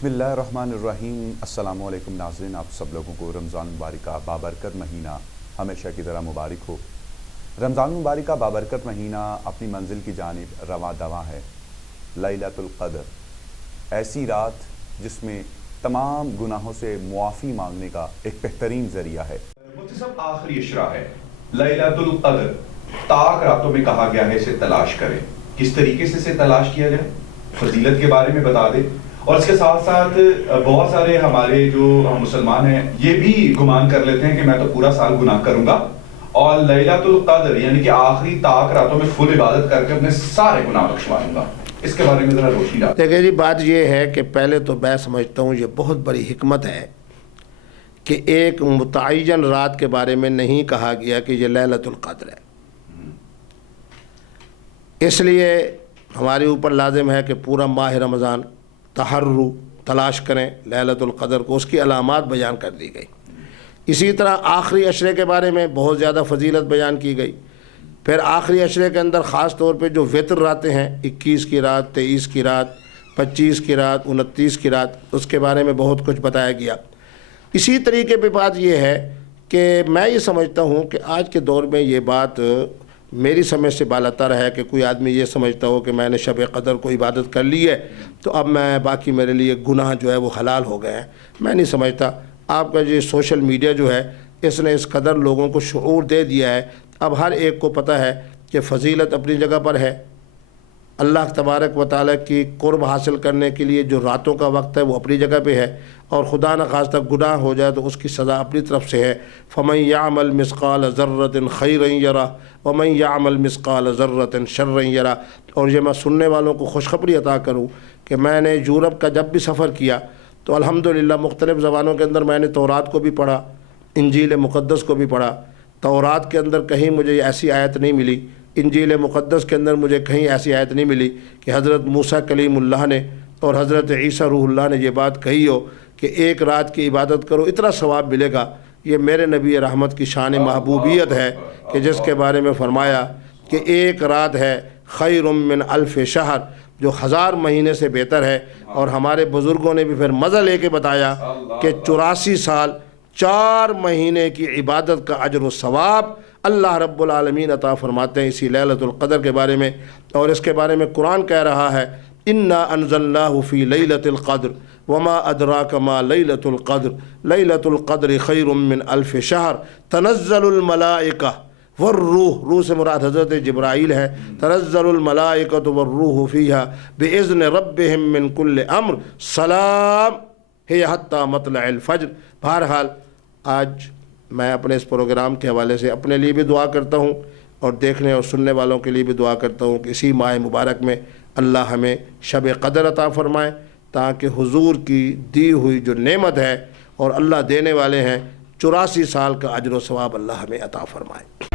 بسم اللہ الرحمن الرحیم۔ السلام علیکم ناظرین، آپ سب لوگوں کو رمضان مبارک کا بابرکت مہینہ ہمیشہ کی طرح مبارک ہو۔ رمضان مبارک کا بابرکت مہینہ اپنی منزل کی جانب رواں دواں ہے۔ لیلۃ القدر، ایسی رات جس میں تمام گناہوں سے معافی مانگنے کا ایک بہترین ذریعہ ہے۔ مفتی صاحب، آخری اشرا ہے لیلۃ القدر، طاق راتوں میں کہا گیا ہے اسے تلاش کریں۔ کس طریقے سے اسے تلاش کیا جائے، فضیلت کے بارے میں بتا دیں۔ اور اس کے ساتھ ساتھ بہت سارے ہمارے جو مسلمان ہیں یہ بھی گمان کر لیتے ہیں کہ میں تو پورا سال گناہ کروں گا اور لیلۃ القدر یعنی کہ آخری طاق راتوں میں فل عبادت کر کے اپنے سارے گناہ بخشوائوں گا۔ اس کے بارے میں ذرا روشنی ڈالیں۔ دیکھیں جی، بات یہ ہے کہ پہلے تو میں سمجھتا ہوں یہ بہت بڑی حکمت ہے کہ ایک متعین رات کے بارے میں نہیں کہا گیا کہ یہ لیلۃ القدر ہے۔ اس لیے ہمارے اوپر لازم ہے کہ پورا ماہ رمضان تلاش کریں لیلۃ القدر کو، اس کی علامات بیان کر دی گئی۔ اسی طرح آخری عشرے کے بارے میں بہت زیادہ فضیلت بیان کی گئی۔ پھر آخری عشرے کے اندر خاص طور پہ جو وتر راتیں ہیں، 21 کی رات، 23 کی رات، 25 کی رات، 29 کی رات، اس کے بارے میں بہت کچھ بتایا گیا۔ اسی طریقے پہ بات یہ ہے کہ میں یہ سمجھتا ہوں کہ آج کے دور میں یہ بات میری سمجھ سے بالاتر ہے کہ کوئی آدمی یہ سمجھتا ہو کہ میں نے شب قدر کو عبادت کر لی ہے تو اب میں باقی میرے لیے گناہ جو ہے وہ حلال ہو گئے ہیں۔ میں نہیں سمجھتا۔ آپ کا یہ سوشل میڈیا جو ہے اس نے اس قدر لوگوں کو شعور دے دیا ہے، اب ہر ایک کو پتہ ہے کہ فضیلت اپنی جگہ پر ہے۔ اللہ تبارک و تعالیٰ کی قرب حاصل کرنے کے لیے جو راتوں کا وقت ہے وہ اپنی جگہ پہ ہے، اور خدا نخواستہ گناہ ہو جائے تو اس کی سزا اپنی طرف سے ہے۔ فَمَن يَعْمَلْ مِثْقَالَ ذَرَّةٍ خَيْرًا يَرَهُ وَمَن يَعْمَلْ مِثْقَالَ ذَرَّةٍ شَرًّا يَرَهُ۔ اور یہ میں سننے والوں کو خوشخبری عطا کروں کہ میں نے یورپ کا جب بھی سفر کیا تو الحمدللہ مختلف زبانوں کے اندر میں نے تورات کو بھی پڑھا، انجیل مقدس کو بھی پڑھا۔ تورات کے اندر کہیں مجھے ایسی آیت نہیں ملی، انجیل مقدس کے اندر مجھے کہیں ایسی آیت نہیں ملی کہ حضرت موسیٰ کلیم اللہ نے اور حضرت عیسیٰ روح اللہ نے یہ بات کہی ہو کہ ایک رات کی عبادت کرو اتنا ثواب ملے گا۔ یہ میرے نبی رحمت کی شان محبوبیت ہے کہ جس کے بارے میں فرمایا کہ ایک رات ہے خیر من الف شہر، جو 1000 مہینے سے بہتر ہے۔ اور ہمارے بزرگوں نے بھی پھر مزہ لے کے بتایا کہ 84 سال 4 مہینے کی عبادت کا اجر و ثواب اللہ رب العالمین عطا فرماتے ہیں اسی لیلۃ القدر کے بارے میں۔ اور اس کے بارے میں قرآن کہہ رہا ہے انا انزلناہ فی لیلۃ القدر وما ادراک ما لیلۃ القدر لیلۃ القدر خیر من الف شہر تنزل الملائکہ والروح، روح سے مراد حضرت جبرائیل ہے، تنزل الملائکۃ والروح فیہا باذن ربہم من کل امر سلام ہی حتی مطلع الفجر۔ بہرحال آج میں اپنے اس پروگرام کے حوالے سے اپنے لیے بھی دعا کرتا ہوں اور دیکھنے اور سننے والوں کے لیے بھی دعا کرتا ہوں کہ اسی ماہ مبارک میں اللہ ہمیں شب قدر عطا فرمائے، تاکہ حضور کی دی ہوئی جو نعمت ہے اور اللہ دینے والے ہیں 84 سال کا اجر و ثواب اللہ ہمیں عطا فرمائے۔